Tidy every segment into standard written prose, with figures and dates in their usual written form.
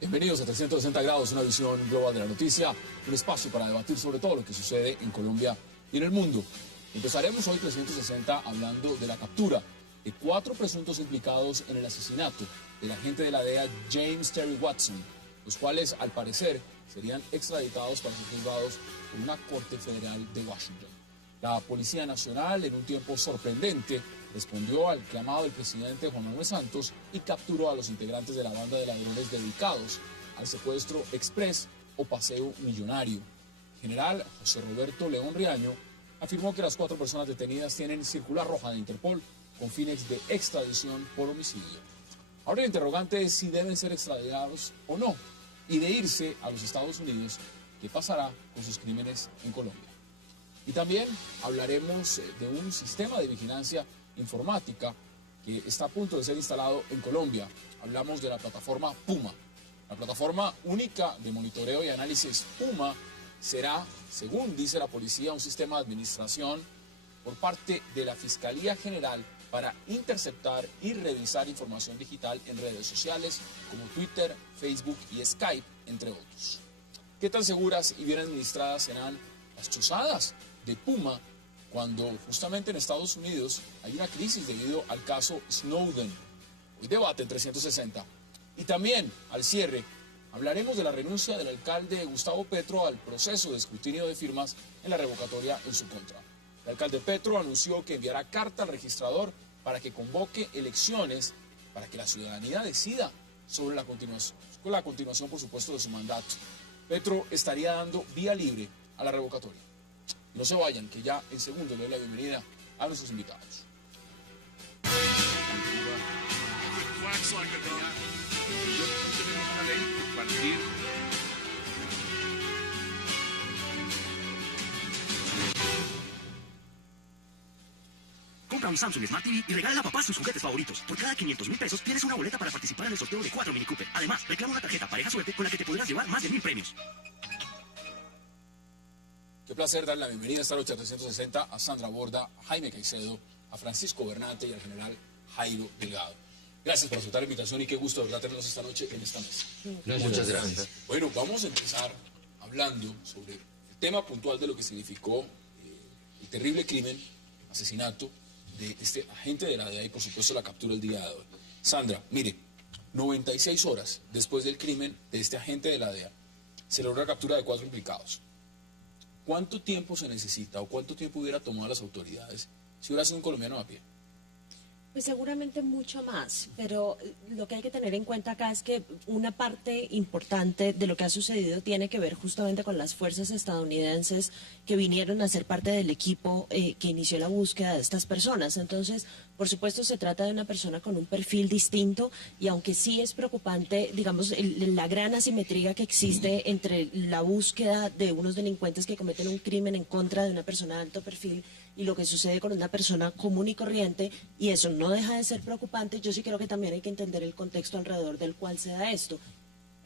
Bienvenidos a 360 grados, una visión global de la noticia, un espacio para debatir sobre todo lo que sucede en Colombia y en el mundo. Empezaremos hoy 360 hablando de la captura de 4 presuntos implicados en el asesinato del agente de la DEA James Terry Watson, los cuales al parecer serían extraditados para ser juzgados por una corte federal de Washington. La Policía Nacional, en un tiempo sorprendente, respondió al clamado del presidente Juan Manuel Santos y capturó a los integrantes de la banda de ladrones dedicados al secuestro express o paseo millonario. El general José Roberto León Riaño afirmó que las 4 personas detenidas tienen circular roja de Interpol con fines de extradición por homicidio. Ahora el interrogante es si deben ser extraditados o no, y de irse a los Estados Unidos, ¿qué pasará con sus crímenes en Colombia? Y también hablaremos de un sistema de vigilancia informática que está a punto de ser instalado en Colombia. Hablamos de la plataforma Puma. La plataforma única de monitoreo y análisis Puma será, según dice la policía, un sistema de administración por parte de la Fiscalía General para interceptar y revisar información digital en redes sociales como Twitter, Facebook y Skype, entre otros. ¿Qué tan seguras y bien administradas serán las chuzadas de Puma cuando justamente en Estados Unidos hay una crisis debido al caso Snowden? Hoy debate en 360. Y también, al cierre, hablaremos de la renuncia del alcalde Gustavo Petro al proceso de escrutinio de firmas en la revocatoria en su contra. El alcalde Petro anunció que enviará carta al registrador para que convoque elecciones para que la ciudadanía decida sobre la continuación, por supuesto, de su mandato. Petro estaría dando vía libre a la revocatoria. No se vayan, que ya en segundo le doy la bienvenida a nuestros invitados. Compra un Samsung Smart TV y regala a papá sus juguetes favoritos. Por cada 500.000 pesos tienes una boleta para participar en el sorteo de 4 Mini Cooper. Además, reclama una tarjeta Pareja Suerte con la que te podrás llevar más de 1.000 premios. Qué placer darle la bienvenida esta noche a 360 a Sandra Borda, a Jaime Caicedo, a Francisco Bernante y al general Jairo Delgado. Gracias por aceptar la invitación y qué gusto, de verdad, tenerlos esta noche en esta mesa. Muchas gracias. Bueno, vamos a empezar hablando sobre el tema puntual de lo que significó el terrible crimen, asesinato de este agente de la DEA y por supuesto la captura el día de hoy. Sandra, mire, 96 horas después del crimen de este agente de la DEA, se logró la captura de 4 implicados. ¿Cuánto tiempo se necesita o cuánto tiempo hubiera tomado las autoridades si hubiera sido un colombiano a pie? Pues seguramente mucho más, pero lo que hay que tener en cuenta acá es que una parte importante de lo que ha sucedido tiene que ver justamente con las fuerzas estadounidenses que vinieron a ser parte del equipo que inició la búsqueda de estas personas. Entonces, por supuesto, se trata de una persona con un perfil distinto y aunque sí es preocupante, digamos, la gran asimetría que existe entre la búsqueda de unos delincuentes que cometen un crimen en contra de una persona de alto perfil y lo que sucede con una persona común y corriente, y eso no deja de ser preocupante. Yo sí creo que también hay que entender el contexto alrededor del cual se da esto.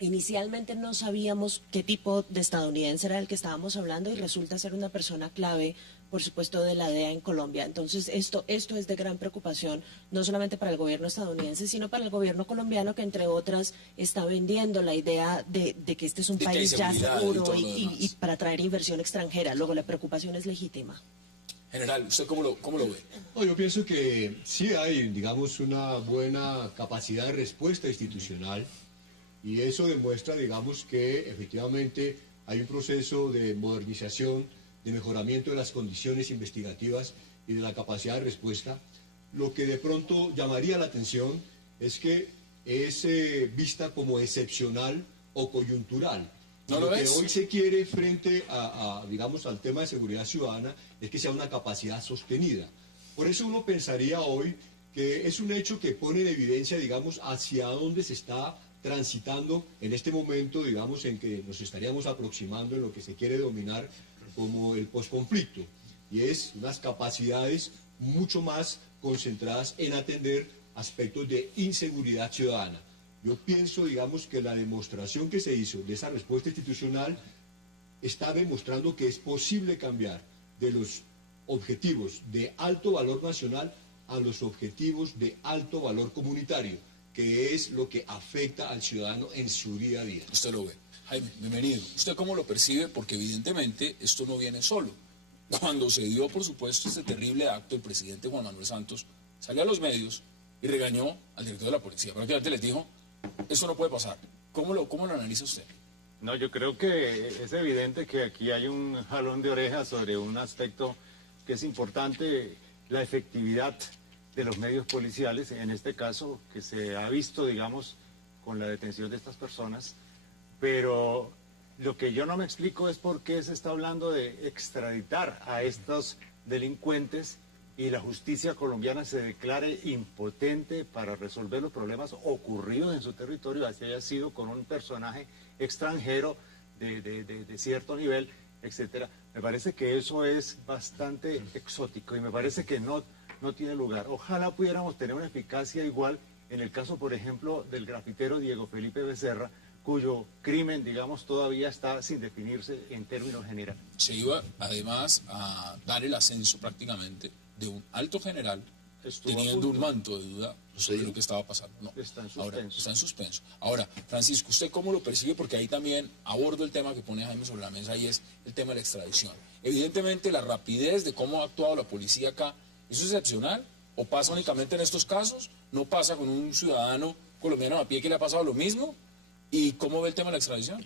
Inicialmente no sabíamos qué tipo de estadounidense era el que estábamos hablando y resulta ser una persona clave, por supuesto, de la DEA en Colombia. Entonces esto es de gran preocupación, no solamente para el gobierno estadounidense, sino para el gobierno colombiano, que entre otras está vendiendo la idea de que este es un país ya seguro y para atraer inversión extranjera. Luego la preocupación es legítima. General, ¿usted cómo lo ve? No, yo pienso que sí hay, digamos, una buena capacidad de respuesta institucional y eso demuestra, digamos, que efectivamente hay un proceso de modernización, de mejoramiento de las condiciones investigativas y de la capacidad de respuesta. Lo que de pronto llamaría la atención es que es vista como excepcional o coyuntural. ¿No lo lo que es? hoy se quiere frente digamos, al tema de seguridad ciudadana es que sea una capacidad sostenida. Por eso uno pensaría hoy que es un hecho que pone en evidencia, digamos, hacia dónde se está transitando en este momento, digamos, en que nos estaríamos aproximando en lo que se quiere dominar como el posconflicto. Y es unas capacidades mucho más concentradas en atender aspectos de inseguridad ciudadana. Yo pienso, digamos, que la demostración que se hizo de esa respuesta institucional está demostrando que es posible cambiar de los objetivos de alto valor nacional a los objetivos de alto valor comunitario, que es lo que afecta al ciudadano en su día a día. Usted lo ve. Jaime, bienvenido. ¿Usted cómo lo percibe? Porque evidentemente esto no viene solo. Cuando se dio, por supuesto, este terrible acto, el presidente Juan Manuel Santos salió a los medios y regañó al director de la policía. Prácticamente les dijo, eso no puede pasar. ¿Cómo lo analiza usted? No, yo creo que es evidente que aquí hay un jalón de orejas sobre un aspecto que es importante, la efectividad de los medios policiales, en este caso que se ha visto, digamos, con la detención de estas personas, pero lo que yo no me explico es por qué se está hablando de extraditar a estos delincuentes y la justicia colombiana se declare impotente para resolver los problemas ocurridos en su territorio, así haya sido con un personaje extranjero de cierto nivel, etcétera. Me parece que eso es bastante exótico y me parece que no tiene lugar. Ojalá pudiéramos tener una eficacia igual en el caso, por ejemplo, del grafitero Diego Felipe Becerra, cuyo crimen, digamos, todavía está sin definirse en términos generales. Se iba, además, a dar el ascenso prácticamente de un alto general, teniendo un manto de duda sobre lo que estaba pasando. No, está en suspenso. ahora está en suspenso. Ahora, Francisco, ¿usted cómo lo percibe? Porque ahí también abordo el tema que pone Jaime sobre la mesa y es el tema de la extradición. Evidentemente, la rapidez de cómo ha actuado la policía acá, ¿eso es excepcional? ¿O pasa únicamente en estos casos? ¿No pasa con un ciudadano colombiano a pie que le ha pasado lo mismo? ¿Y cómo ve el tema de la extradición?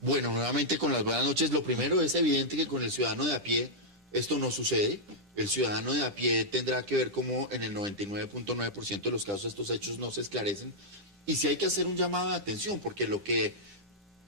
Bueno, nuevamente con las buenas noches. Lo primero es evidente que con el ciudadano de a pie esto no sucede. El ciudadano de a pie tendrá que ver cómo en el 99.9% de los casos estos hechos no se esclarecen. Y si hay que hacer un llamado de atención, porque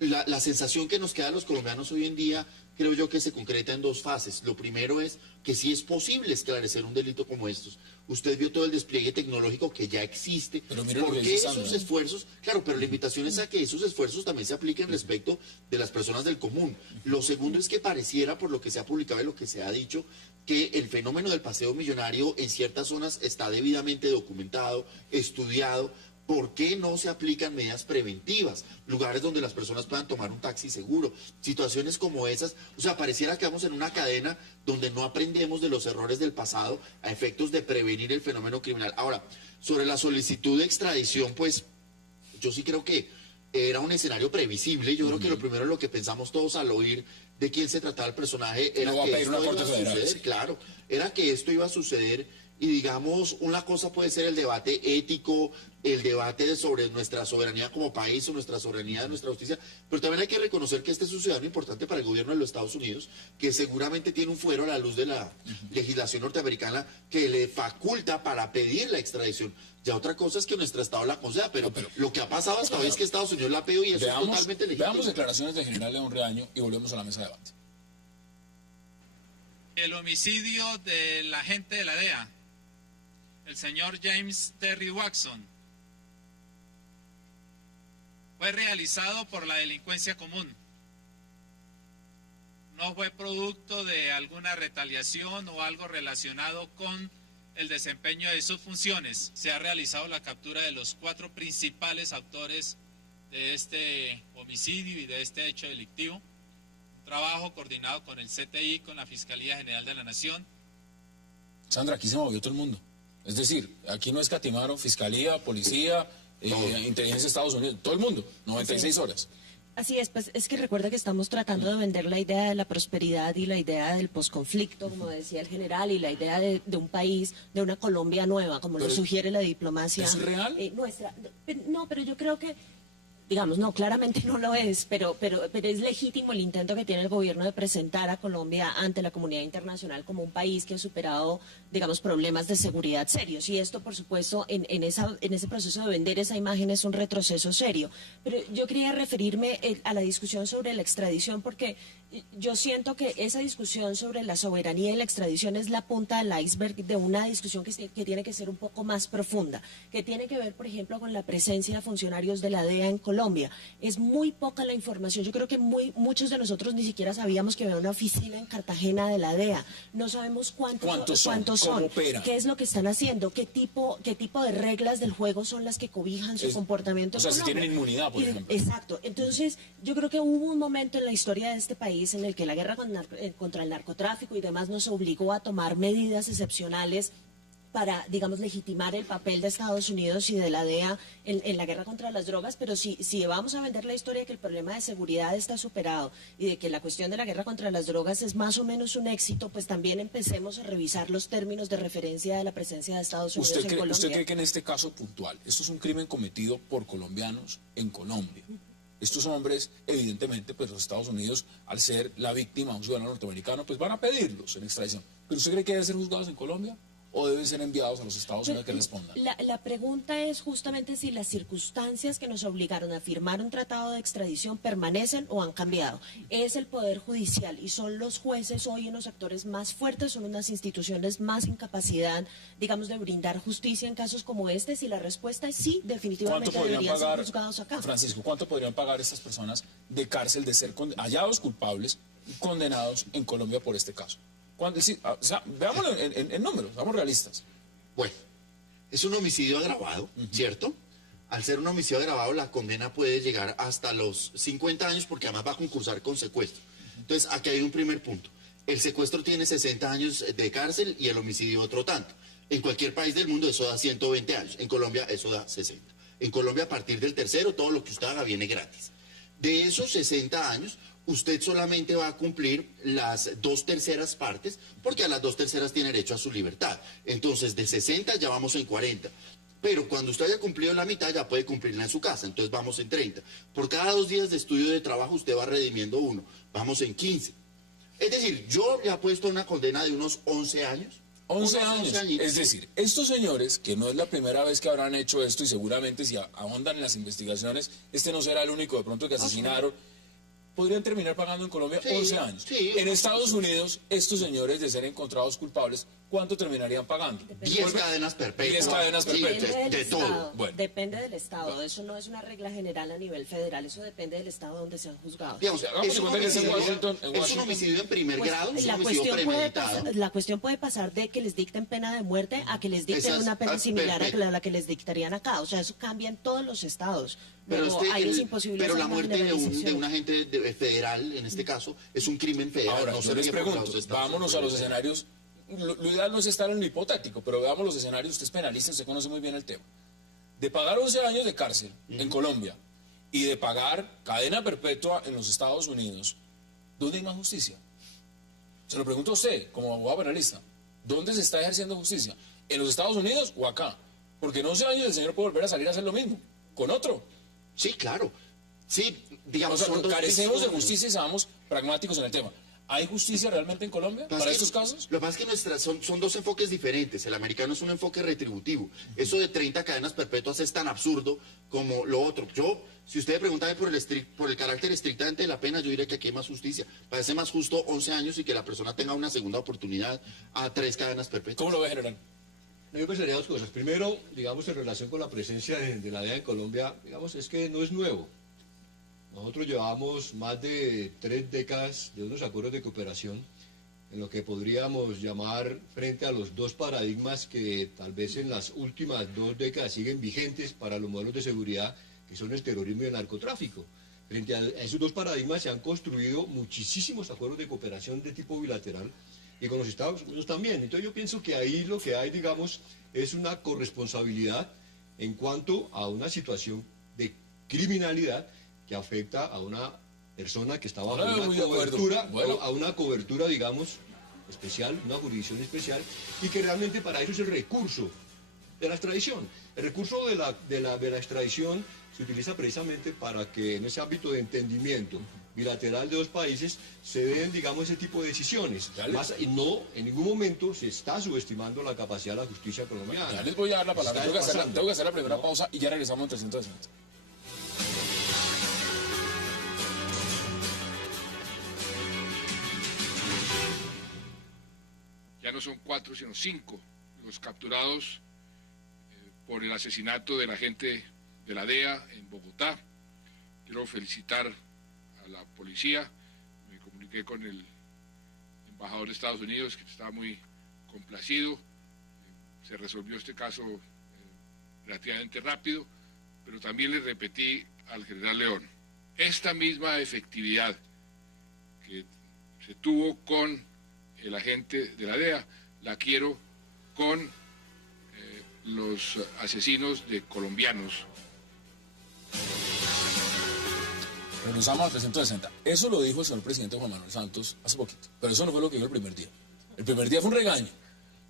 la sensación que nos queda a los colombianos hoy en día, creo yo que se concreta en dos fases. Lo primero es que sí es posible esclarecer un delito como estos. Usted vio todo el despliegue tecnológico que ya existe. Pero mire ¿Por lo que qué dice esos Sandra. esfuerzos? Claro, pero la invitación es a que esos esfuerzos también se apliquen respecto de las personas del común. Lo segundo es que pareciera, por lo que se ha publicado y lo que se ha dicho, que el fenómeno del paseo millonario en ciertas zonas está debidamente documentado, estudiado. ¿Por qué no se aplican medidas preventivas? Lugares donde las personas puedan tomar un taxi seguro. Situaciones como esas, o sea, pareciera que vamos en una cadena donde no aprendemos de los errores del pasado a efectos de prevenir el fenómeno criminal. Ahora, sobre la solicitud de extradición, pues yo sí creo que era un escenario previsible. Yo creo que lo primero en lo que pensamos todos al oír de quién se trataba el personaje era No va a que pedir esto una iba a corte federal, suceder, sí. claro, era que esto iba a suceder. Y digamos, una cosa puede ser el debate ético, el debate sobre nuestra soberanía como país o nuestra soberanía de nuestra justicia, pero también hay que reconocer que este es un ciudadano importante para el gobierno de los Estados Unidos, que seguramente tiene un fuero a la luz de la legislación norteamericana que le faculta para pedir la extradición. Ya otra cosa es que nuestro Estado la conceda, pero lo que ha pasado hasta hoy es que Estados Unidos la ha pedido y eso es totalmente legítimo. Veamos declaraciones del general León Reaño y volvemos a la mesa de debate. El homicidio del agente de la DEA, el señor James Terry Watson, fue realizado por la delincuencia común. No fue producto de alguna retaliación o algo relacionado con el desempeño de sus funciones. Se ha realizado la captura de los 4 principales autores de este homicidio y de este hecho delictivo. Un trabajo coordinado con el CTI, con la Fiscalía General de la Nación. Sandra, aquí se movió todo el mundo. Es decir, aquí no escatimaron fiscalía, policía, inteligencia de Estados Unidos, todo el mundo, 96 horas. Así es, pues es que recuerda que estamos tratando de vender la idea de la prosperidad y la idea del posconflicto, como decía el general, y la idea de un país, de una Colombia nueva, como lo sugiere la diplomacia ¿es real? nuestra. No, pero yo creo que, digamos, no, claramente no lo es, pero es legítimo el intento que tiene el gobierno de presentar a Colombia ante la comunidad internacional como un país que ha superado, digamos, problemas de seguridad serios. Y esto, por supuesto, en ese proceso de vender esa imagen es un retroceso serio. Pero yo quería referirme a la discusión sobre la extradición porque Yo siento que esa discusión sobre la soberanía y la extradición es la punta del iceberg de una discusión que tiene que ser un poco más profunda, que tiene que ver, por ejemplo, con la presencia de funcionarios de la DEA en Colombia. Es muy poca la información. Yo creo que muchos de nosotros ni siquiera sabíamos que había una oficina en Cartagena de la DEA. No sabemos cuántos son, ¿Cómo operan? qué es lo que están haciendo, qué tipo de reglas del juego son las que cobijan su comportamiento. O sea, en si Colombia. tienen inmunidad, por ejemplo. Exacto. Entonces, yo creo que hubo un momento en la historia de este país en el que la guerra contra el narcotráfico y demás nos obligó a tomar medidas excepcionales para, digamos, legitimar el papel de Estados Unidos y de la DEA en la guerra contra las drogas, pero si vamos a vender la historia de que el problema de seguridad está superado y de que la cuestión de la guerra contra las drogas es más o menos un éxito, pues también empecemos a revisar los términos de referencia de la presencia de Estados Unidos en Colombia. ¿Usted cree que en este caso puntual, esto es un crimen cometido por colombianos en Colombia? Estos hombres, evidentemente, pues los Estados Unidos, al ser la víctima, un ciudadano norteamericano, pues van a pedirlos en extradición. ¿Pero usted cree que deben ser juzgados en Colombia o deben ser enviados a los Estados Unidos que respondan? La pregunta es justamente si las circunstancias que nos obligaron a firmar un tratado de extradición permanecen o han cambiado. Es el Poder Judicial y son los jueces hoy unos actores más fuertes, son unas instituciones más en capacidad, digamos, de brindar justicia en casos como este. Si la respuesta es sí, definitivamente deberían ser juzgados acá. Francisco, ¿cuánto podrían pagar estas personas de cárcel de ser hallados culpables y condenados en Colombia por este caso? O sea, veámoslo en números, vamos realistas. Bueno, es un homicidio agravado, ¿cierto? Al ser un homicidio agravado, la condena puede llegar hasta los 50 años porque además va a concursar con secuestro. Entonces, aquí hay un primer punto. El secuestro tiene 60 años de cárcel y el homicidio otro tanto. En cualquier país del mundo eso da 120 años. En Colombia eso da 60. En Colombia, a partir del tercero, todo lo que usted haga viene gratis. De esos 60 años, usted solamente va a cumplir las 2/3 partes, porque a las 2/3 tiene derecho a su libertad. Entonces, de 60 ya vamos en 40. Pero cuando usted haya cumplido la mitad, ya puede cumplirla en su casa. Entonces, vamos en 30. Por cada 2 días de estudio de trabajo, usted va redimiendo 1. Vamos en 15. Es decir, yo le apuesto una condena de unos 11 años. 11 años. Es decir, estos señores, que no es la primera vez que habrán hecho esto, y seguramente si ahondan en las investigaciones, este no será el único de pronto que asesinaron, podrían terminar pagando en Colombia 11 años. Sí, en Estados Unidos, estos señores, de ser encontrados culpables, ¿cuánto terminarían pagando? 10 cadenas perpetuas. 10 cadenas perpetuas. De todo. Bueno. Depende del Estado. Eso no es una regla general a nivel federal. Eso depende del Estado donde sean juzgados. Digamos, Hagamos de cuenta que es en Washington. Es un homicidio en primer Pues, grado, es un la homicidio premeditado. cuestión puede pasar de que les dicten pena de muerte a que les dicten Esas- una pena similar perfecto. a la que les dictarían acá. O sea, eso cambia en todos los estados. Pero, Luego, hay esa imposibilidad. pero la de una muerte de generalización. un agente federal, en este caso, es un crimen federal. Ahora, no yo se les ríe por pregunto, los Estados vámonos a los Unidos. escenarios. Lo ideal no es estar en lo hipotético, pero veamos los escenarios. Usted es penalista, usted conoce muy bien el tema. De pagar 11 años de cárcel en Colombia y de pagar cadena perpetua en los Estados Unidos, ¿dónde hay más justicia? Se lo pregunto a usted, como abogado penalista. ¿Dónde se está ejerciendo justicia? ¿En los Estados Unidos o acá? Porque en 11 años el señor puede volver a salir a hacer lo mismo, con otro. Sí, claro. Sí, digamos, O sea, son dos carecemos de visiones. justicia y seamos pragmáticos en el tema. ¿Hay justicia realmente en Colombia Lo que pasa para es que- estos casos? Lo que pasa es que son dos enfoques diferentes. El americano es un enfoque retributivo. Eso de 30 cadenas perpetuas es tan absurdo como lo otro. Si usted me pregunta por el carácter estrictamente de la pena, yo diría que aquí hay más justicia. Parece más justo 11 años y que la persona tenga una segunda oportunidad a 3 cadenas perpetuas. ¿Cómo lo ve, general? Yo pensaría dos cosas. Primero, digamos, en relación con la presencia de la DEA en Colombia, digamos, es que no es nuevo. Nosotros llevamos más de 3 décadas de unos acuerdos de cooperación en lo que podríamos llamar frente a los 2 paradigmas que tal vez en las últimas 2 décadas siguen vigentes para los modelos de seguridad, que son el terrorismo y el narcotráfico. Frente a esos 2 paradigmas se han construido muchísimos acuerdos de cooperación de tipo bilateral y con los Estados Unidos también. Entonces yo pienso que ahí lo que hay, digamos, es una corresponsabilidad en cuanto a una situación de criminalidad que afecta a una persona que está bajo Ahora, muy una de acuerdo. cobertura, Bueno. a una cobertura, digamos, especial, una jurisdicción especial, y que realmente para eso es el recurso de la extradición. El recurso de la extradición se utiliza precisamente para que en ese ámbito de entendimiento bilateral de 2 países se den, digamos, ese tipo de decisiones. Dale. Y no, en ningún momento se está subestimando la capacidad de la justicia colombiana. Ya les voy a dar la palabra. Está Tengo que hacer la primera No. pausa y ya regresamos en 360. no son 4, sino 5 los capturados por el asesinato del agente de la DEA en Bogotá. Quiero felicitar a la policía. Me comuniqué con el embajador de Estados Unidos, que estaba muy complacido. Se resolvió este caso relativamente rápido, pero también le repetí al general León, esta misma efectividad que se tuvo con el agente de la DEA, la quiero con los asesinos de colombianos. Regresamos al 360. Eso lo dijo el señor presidente Juan Manuel Santos hace poquito, pero eso no fue lo que dijo el primer día. El primer día fue un regaño.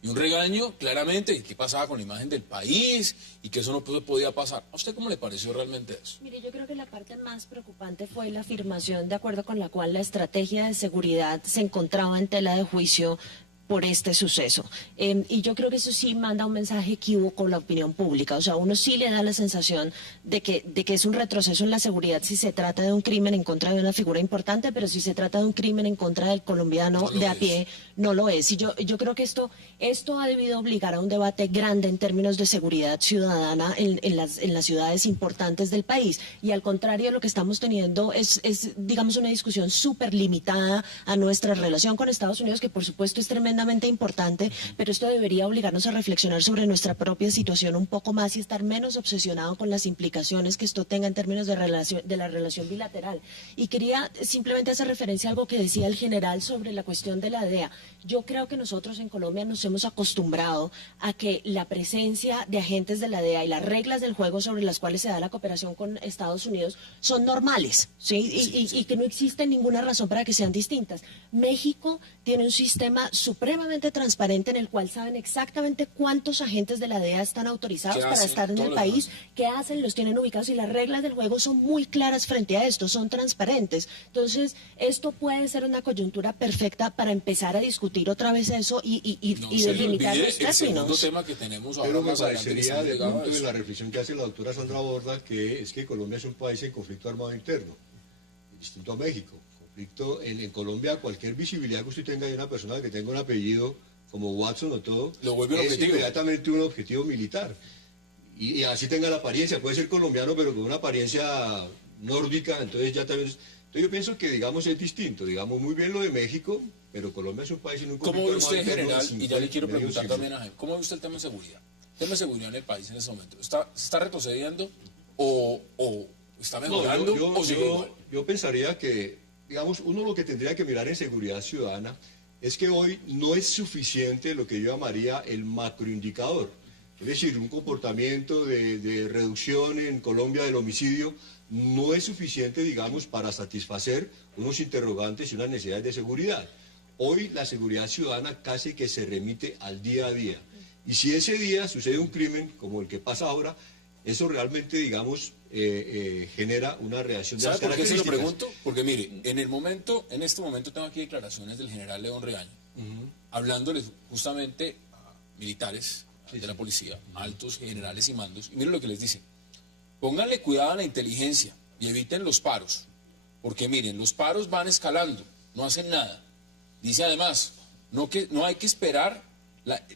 Y un regaño, claramente, qué pasaba con la imagen del país y que eso no podía pasar. ¿A usted cómo le pareció realmente eso? Mire, yo creo que la parte más preocupante fue la afirmación de acuerdo con la cual la estrategia de seguridad se encontraba en tela de juicio por este suceso. Y yo creo que eso sí manda un mensaje equívoco a la opinión pública. O sea, uno sí le da la sensación de que es un retroceso en la seguridad si se trata de un crimen en contra de una figura importante, pero si se trata de un crimen en contra del colombiano de a pie, no lo es. Y yo creo que esto ha debido obligar a un debate grande en términos de seguridad ciudadana en las ciudades importantes del país. Y al contrario, lo que estamos teniendo es digamos, una discusión súper limitada a nuestra relación con Estados Unidos, que por supuesto es tremendamente importante, pero esto debería obligarnos a reflexionar sobre nuestra propia situación un poco más y estar menos obsesionado con las implicaciones que esto tenga en términos de la relación bilateral. Y quería simplemente hacer referencia a algo que decía el general sobre la cuestión de la DEA. Yo creo que nosotros en Colombia nos hemos acostumbrado a que la presencia de agentes de la DEA y las reglas del juego sobre las cuales se da la cooperación con Estados Unidos son normales, ¿sí? Y que no existe ninguna razón para que sean distintas. México tiene un sistema supremamente transparente en el cual saben exactamente cuántos agentes de la DEA están autorizados para estar en el país, qué hacen, los tienen ubicados y las reglas del juego son muy claras frente a esto, son transparentes. Entonces, esto puede ser una coyuntura perfecta para empezar a discutir otra vez eso y delimitar los términos. El segundo tema que tenemos ahora, pero me más adelante, parecería de punto de la reflexión que hace la doctora Sandra Borda, que es que Colombia es un país en conflicto armado interno, distinto a México. En Colombia, cualquier visibilidad que usted tenga de una persona que tenga un apellido como Watson o todo, lo vuelve un objetivo. Inmediatamente un objetivo militar. Y así tenga la apariencia, puede ser colombiano, pero con una apariencia nórdica, entonces ya también... Entonces yo pienso que, digamos, es distinto. Digamos muy bien lo de México, pero Colombia es un país en un conflicto ¿Cómo ve usted, armado general, interno, y ya le quiero preguntar siglo. también a Jaime, ¿cómo ve usted el tema de seguridad? El tema de seguridad en el país en ese momento. ¿Se está retrocediendo o está mejorando o sigue igual? Yo pensaría que, digamos, uno lo que tendría que mirar en seguridad ciudadana es que hoy no es suficiente lo que yo llamaría el macroindicador. Es decir, un comportamiento de reducción en Colombia del homicidio no es suficiente, digamos, para satisfacer unos interrogantes y unas necesidades de seguridad. Hoy la seguridad ciudadana casi que se remite al día a día. Y si ese día sucede un crimen como el que pasa ahora, eso realmente, digamos, genera una reacción de las ¿Sabe por qué se lo características? pregunto? Porque mire, en este momento tengo aquí declaraciones del general León Reaño, hablándoles justamente a militares de la policía, altos generales y mandos, y mire lo que les dicen. Pónganle cuidado a la inteligencia y eviten los paros, porque miren, los paros van escalando, no hacen nada. Dice además, no hay que esperar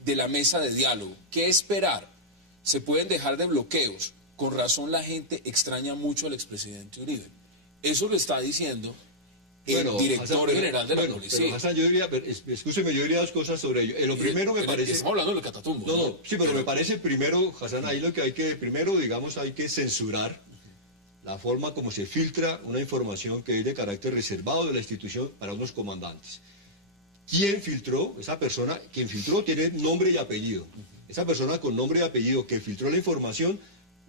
de la mesa de diálogo. ¿Qué esperar? Se pueden dejar de bloqueos. Con razón la gente extraña mucho al expresidente Uribe. Eso lo está diciendo el director general de la policía. Pero, Hassan, yo diría dos cosas sobre ello. Lo primero me parece... Estamos hablando del Catatumbo. No, sí, pero me parece primero, Hassan, ahí lo que hay que, digamos, hay que censurar la forma como se filtra una información que es de carácter reservado de la institución para unos comandantes. ¿Quién filtró? Esa persona, quien filtró tiene nombre y apellido. Esa persona con nombre y apellido que filtró la información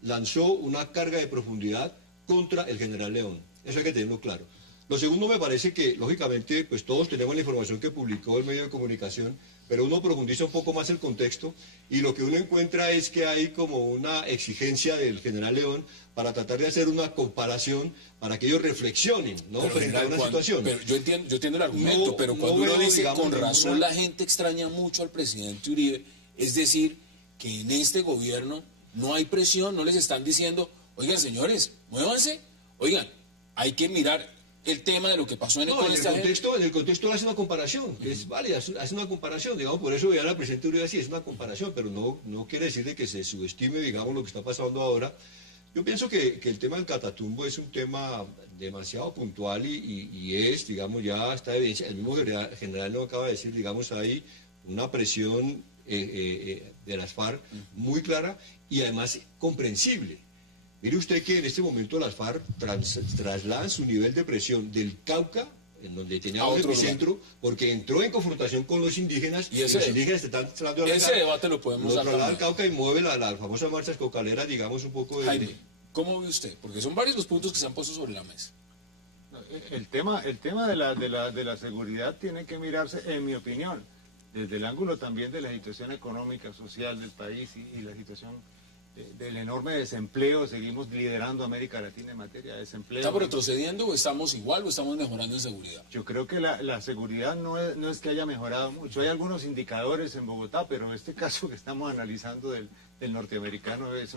lanzó una carga de profundidad contra el general León. Eso hay que tenerlo claro. Lo segundo, me parece que, lógicamente, pues todos tenemos la información que publicó el medio de comunicación, pero uno profundiza un poco más el contexto y lo que uno encuentra es que hay como una exigencia del general León para tratar de hacer una comparación para que ellos reflexionen, ¿no? Pero, frente a una situación. Pero yo entiendo el argumento, pero cuando uno dice, digamos, con razón la gente extraña mucho al presidente Uribe, es decir, que en este gobierno no hay presión, no les están diciendo, oigan señores, muévanse, oigan, hay que mirar, el tema de lo que pasó en el No, en el contexto hace una comparación, es válida, hace una comparación, digamos, por eso ya la presidenta Uribe decía, es una comparación, pero no quiere decir de que se subestime, digamos, lo que está pasando ahora. Yo pienso que el tema del Catatumbo es un tema demasiado puntual y es, digamos, ya está evidencia, el mismo general nos acaba de decir, digamos, hay una presión de las FARC muy clara y además comprensible. Mire usted que en este momento las FARC trasladan su nivel de presión del Cauca, en donde tenía un epicentro, porque entró en confrontación con los indígenas, y los indígenas se están tratando de ese debate lo podemos dar traslada al Cauca y mueve la famosa marcha escocalera, digamos, un poco de... Jaime, ¿cómo ve usted? Porque son varios los puntos que se han puesto sobre la mesa. El tema de la seguridad tiene que mirarse, en mi opinión, desde el ángulo también de la situación económica, social del país y la situación del enorme desempleo. Seguimos liderando América Latina en materia de desempleo. ¿Estamos retrocediendo o estamos igual o estamos mejorando en seguridad? Yo creo que la seguridad no es que haya mejorado mucho. Hay algunos indicadores en Bogotá, pero este caso que estamos analizando del norteamericano es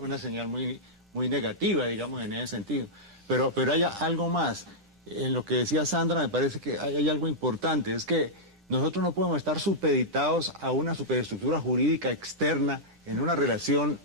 una señal muy negativa, digamos, en ese sentido. Pero hay algo más. En lo que decía Sandra, me parece que hay algo importante, es que nosotros no podemos estar supeditados a una superestructura jurídica externa en una relación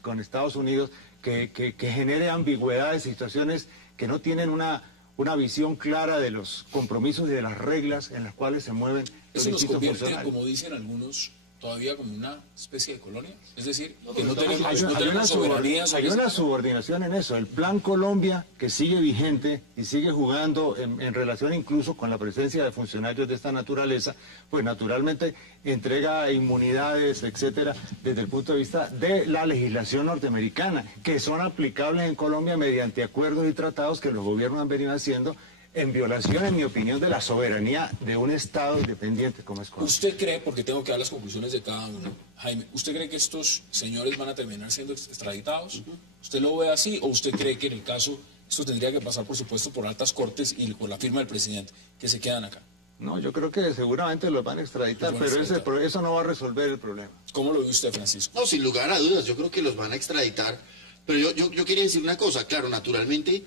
con Estados Unidos que genere ambigüedades y situaciones que no tienen una visión clara de los compromisos y de las reglas en las cuales se mueven los distintos funcionarios. ¿Eso nos convierte, como dicen algunos, todavía como una especie de colonia? Es decir, que no tenemos soberanía sobre... Hay una subordinación en eso. El Plan Colombia, que sigue vigente y sigue jugando en relación incluso con la presencia de funcionarios de esta naturaleza, pues naturalmente entrega inmunidades, etcétera, desde el punto de vista de la legislación norteamericana, que son aplicables en Colombia mediante acuerdos y tratados que los gobiernos han venido haciendo, en violación, en mi opinión, de la soberanía de un Estado independiente como es Colombia. ¿Usted cree, porque tengo que dar las conclusiones de cada uno, Jaime, ¿usted cree que estos señores van a terminar siendo extraditados? ¿Usted lo ve así o usted cree que en el caso esto tendría que pasar, por supuesto, por altas cortes y por la firma del presidente, que se quedan acá? No, yo creo que seguramente los van a extraditar, pero eso no va a resolver el problema. ¿Cómo lo ve usted, Francisco? No, sin lugar a dudas, yo creo que los van a extraditar, pero yo quería decir una cosa, claro, naturalmente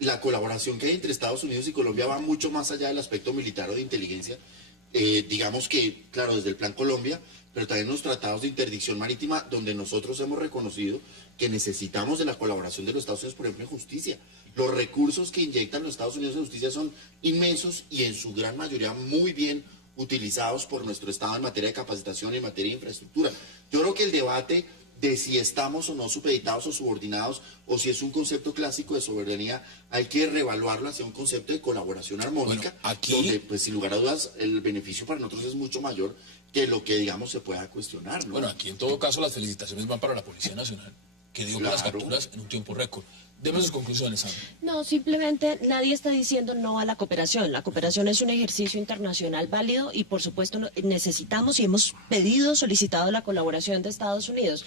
la colaboración que hay entre Estados Unidos y Colombia va mucho más allá del aspecto militar o de inteligencia. Digamos que, claro, desde el Plan Colombia, pero también los tratados de interdicción marítima, donde nosotros hemos reconocido que necesitamos de la colaboración de los Estados Unidos, por ejemplo, en justicia. Los recursos que inyectan los Estados Unidos en justicia son inmensos y en su gran mayoría muy bien utilizados por nuestro Estado en materia de capacitación y en materia de infraestructura. Yo creo que el debate de si estamos o no supeditados o subordinados, o si es un concepto clásico de soberanía, hay que reevaluarlo hacia un concepto de colaboración armónica, bueno, aquí... donde, pues, sin lugar a dudas, el beneficio para nosotros es mucho mayor que lo que, digamos, se pueda cuestionar, ¿no? Bueno, aquí en todo caso las felicitaciones van para la Policía Nacional, que dio con las capturas en un tiempo récord. Deme sus conclusiones, Sandra. No, simplemente nadie está diciendo no a la cooperación. La cooperación es un ejercicio internacional válido y, por supuesto, necesitamos y hemos solicitado la colaboración de Estados Unidos.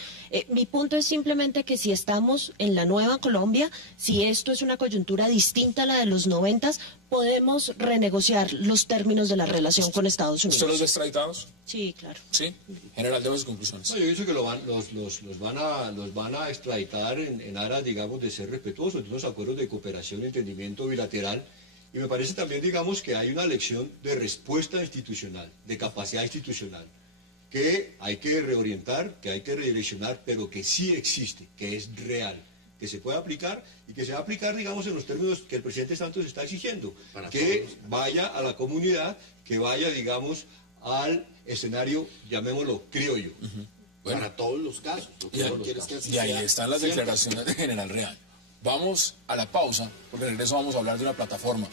Mi punto es simplemente que si estamos en la nueva Colombia, si esto es una coyuntura distinta a la de los 90s, podemos renegociar los términos de la relación con Estados Unidos. ¿Usted los ve extraditados? Sí, claro. Sí. General, deme sus conclusiones. No, yo pienso que los van a extraditar en aras, digamos, de ser respetuosos de unos acuerdos de cooperación y entendimiento bilateral. Y me parece también, digamos, que hay una lección de respuesta institucional, de capacidad institucional, que hay que reorientar, que hay que redireccionar, pero que sí existe, que es real, que se puede aplicar y que se va a aplicar, digamos, en los términos que el presidente Santos está exigiendo, que vaya a la comunidad, que vaya, digamos, al escenario, llamémoslo, criollo. Bueno, para todos los casos. Y ahí están las declaraciones de General Real. Vamos a la pausa, porque de regreso vamos a hablar de una plataforma.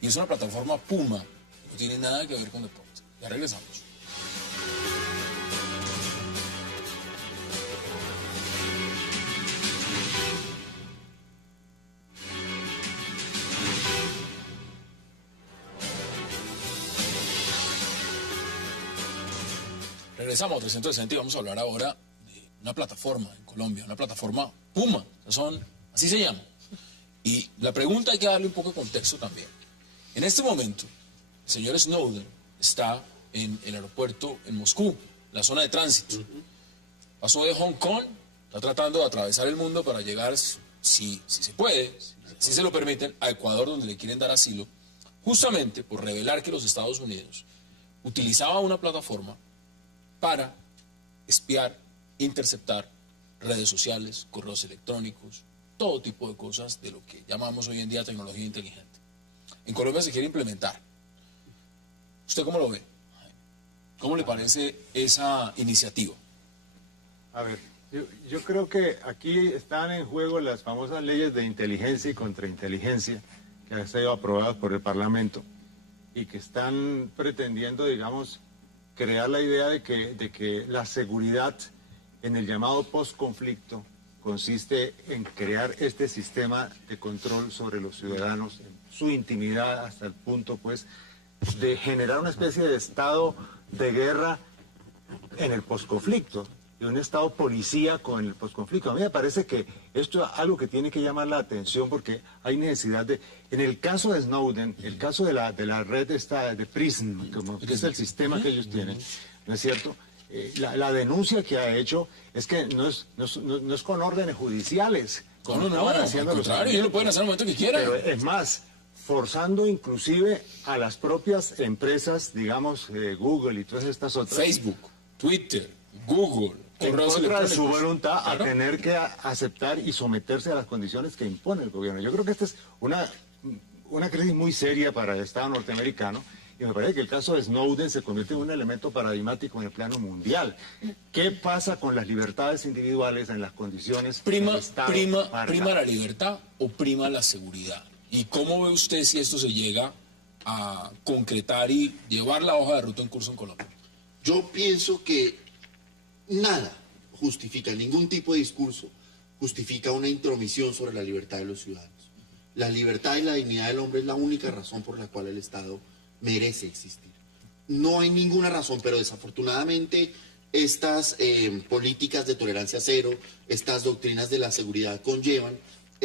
Y es una plataforma Puma, no tiene nada que ver con deporte. Ya regresamos. Regresamos a 360 y vamos a hablar ahora de una plataforma en Colombia, una plataforma Puma, así se llama. Y la pregunta hay que darle un poco de contexto también. En este momento, el señor Snowden está en el aeropuerto en Moscú, la zona de tránsito. Pasó de Hong Kong, está tratando de atravesar el mundo para llegar si se puede, si se lo permiten, a Ecuador, donde le quieren dar asilo, justamente por revelar que los Estados Unidos utilizaba una plataforma para espiar, interceptar redes sociales, correos electrónicos, todo tipo de cosas de lo que llamamos hoy en día tecnología inteligente. En Colombia se quiere implementar. ¿Usted cómo lo ve? ¿Cómo le parece esa iniciativa? A ver, yo creo que aquí están en juego las famosas leyes de inteligencia y contrainteligencia que han sido aprobadas por el Parlamento y que están pretendiendo, digamos, crear la idea de que la seguridad en el llamado postconflicto consiste en crear este sistema de control sobre los ciudadanos, en su intimidad, hasta el punto, pues, de generar una especie de estado de guerra en el posconflicto, y un estado policíaco en el posconflicto. A mí me parece que esto es algo que tiene que llamar la atención porque hay necesidad de... En el caso de Snowden, el caso de la red esta de PRISM, como que es el sistema que ellos tienen, ¿no es cierto? La denuncia que ha hecho es que no es con órdenes judiciales. No, al contrario, ellos lo pueden hacer al momento que quieran. Pero es más, forzando inclusive a las propias empresas, digamos, Google y todas estas otras. Facebook, Twitter, Google, en contra de su voluntad, claro, a tener que aceptar y someterse a las condiciones que impone el gobierno. Yo creo que esta es una crisis muy seria para el Estado norteamericano y me parece que el caso de Snowden se convierte en un elemento paradigmático en el plano mundial. ¿Qué pasa con las libertades individuales en las condiciones ¿Prima la libertad o prima la seguridad? ¿Y cómo ve usted si esto se llega a concretar y llevar la hoja de ruta en curso en Colombia? Yo pienso que nada justifica, ningún tipo de discurso justifica una intromisión sobre la libertad de los ciudadanos. La libertad y la dignidad del hombre es la única razón por la cual el Estado merece existir. No hay ninguna razón, pero desafortunadamente estas políticas de tolerancia cero, estas doctrinas de la seguridad conllevan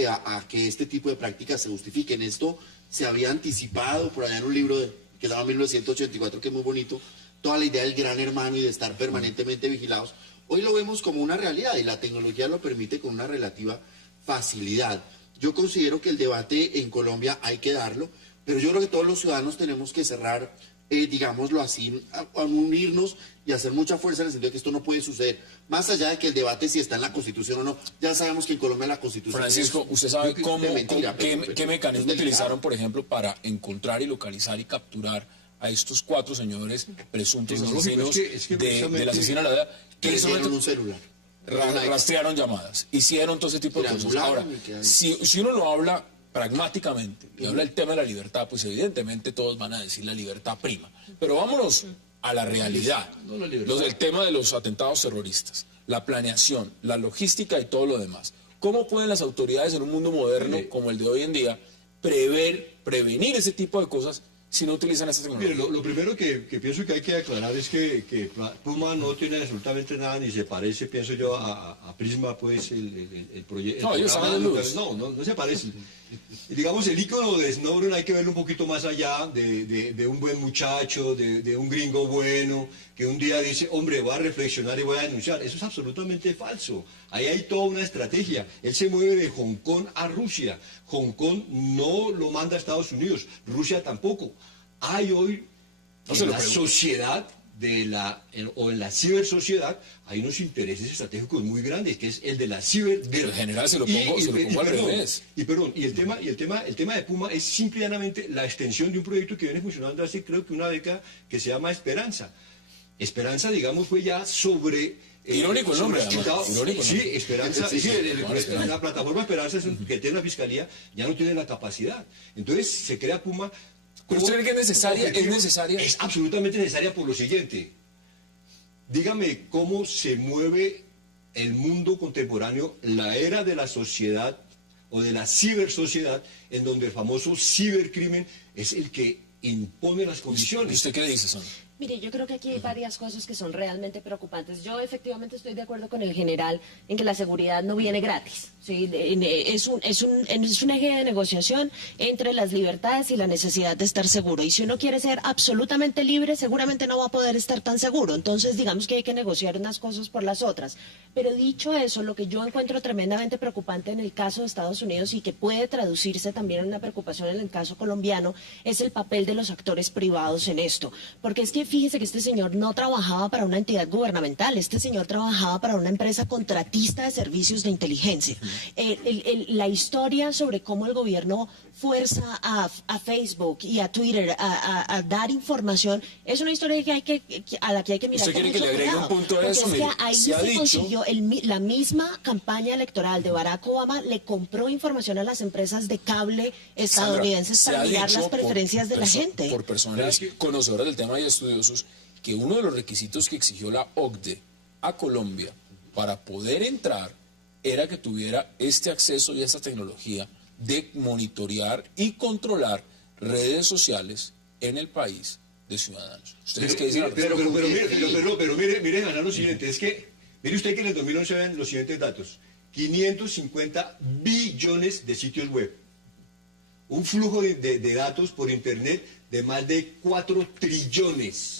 a que este tipo de prácticas se justifiquen. Esto se había anticipado por allá en un libro que se llama 1984, que es muy bonito, toda la idea del gran hermano y de estar permanentemente vigilados. Hoy lo vemos como una realidad y la tecnología lo permite con una relativa facilidad. Yo considero que el debate en Colombia hay que darlo, pero yo creo que todos los ciudadanos tenemos que cerrar, digámoslo así, a unirnos y hacer mucha fuerza en el sentido de que esto no puede suceder. Más allá de que el debate si está en la Constitución o no, ya sabemos que en Colombia la Constitución... Francisco, ¿usted sabe qué mecanismo utilizaron, por ejemplo, para encontrar y localizar y capturar a estos 4 señores presuntos asesinos del asesino a la DEA? Que hicieron un celular. Rastrearon llamadas, hicieron todo ese tipo de cosas. Ahora, si uno lo habla pragmáticamente y habla el tema de la libertad, pues evidentemente todos van a decir la libertad prima. Pero vámonos a la realidad. El tema de los atentados terroristas, la planeación, la logística y todo lo demás. ¿Cómo pueden las autoridades en un mundo moderno como el de hoy en día prevenir ese tipo de cosas si no utilizan esa tecnología? Mire, lo primero que pienso que hay que aclarar es que Puma no tiene absolutamente nada ni se parece, pienso yo, a Prisma, pues el proyecto. No, ellos saben luz. No se parece. Digamos, el ícono de Snowden hay que verlo un poquito más allá de un buen muchacho, de un gringo bueno, que un día dice, hombre, voy a reflexionar y voy a denunciar. Eso es absolutamente falso. Ahí hay toda una estrategia. Él se mueve de Hong Kong a Rusia. Hong Kong no lo manda a Estados Unidos, Rusia tampoco. Hay hoy en la sociedad o en la cibersociedad hay unos intereses estratégicos muy grandes, que es el de la ciberguerra. En general se lo pongo al revés. Y el tema de Puma es simplemente la extensión de un proyecto que viene funcionando hace creo que una década, que se llama Esperanza. Esperanza, digamos, fue ya sobre... irónico el nombre, Sí, Esperanza, la plataforma Esperanza que tiene la Fiscalía ya no tiene la capacidad. Entonces se crea Puma. ¿Pero usted cree que es necesaria? ¿Es necesaria? Es absolutamente necesaria por lo siguiente. Dígame cómo se mueve el mundo contemporáneo, la era de la sociedad o de la cibersociedad, en donde el famoso cibercrimen es el que impone las condiciones. ¿Y usted qué dice, Son? Mire, yo creo que aquí hay varias cosas que son realmente preocupantes. Yo efectivamente estoy de acuerdo con el general en que la seguridad no viene gratis. ¿Sí? Es un eje de negociación entre las libertades y la necesidad de estar seguro. Y si uno quiere ser absolutamente libre, seguramente no va a poder estar tan seguro. Entonces, digamos que hay que negociar unas cosas por las otras. Pero dicho eso, lo que yo encuentro tremendamente preocupante en el caso de Estados Unidos y que puede traducirse también en una preocupación en el caso colombiano es el papel de los actores privados en esto. Porque es que fíjese que este señor no trabajaba para una entidad gubernamental, este señor trabajaba para una empresa contratista de servicios de inteligencia. La historia sobre cómo el gobierno fuerza a Facebook y a Twitter a dar información es una historia a la que hay que mirar. ¿Usted quiere que le agregue un punto a eso? Mire, ahí se consiguió la misma campaña electoral de Barack Obama, le compró información a las empresas de cable estadounidenses para mirar las preferencias de la gente. Por personas conocedoras del tema y estudiosos, que uno de los requisitos que exigió la OCDE a Colombia para poder entrar era que tuviera este acceso y esta tecnología de monitorear y controlar redes sociales en el país de ciudadanos. ¿Ustedes qué dicen? Pero mire, ganar lo siguiente, es que, mire usted que en el 2011 ven los siguientes datos, 550 billones de sitios web, un flujo de datos por internet de más de 4 trillones.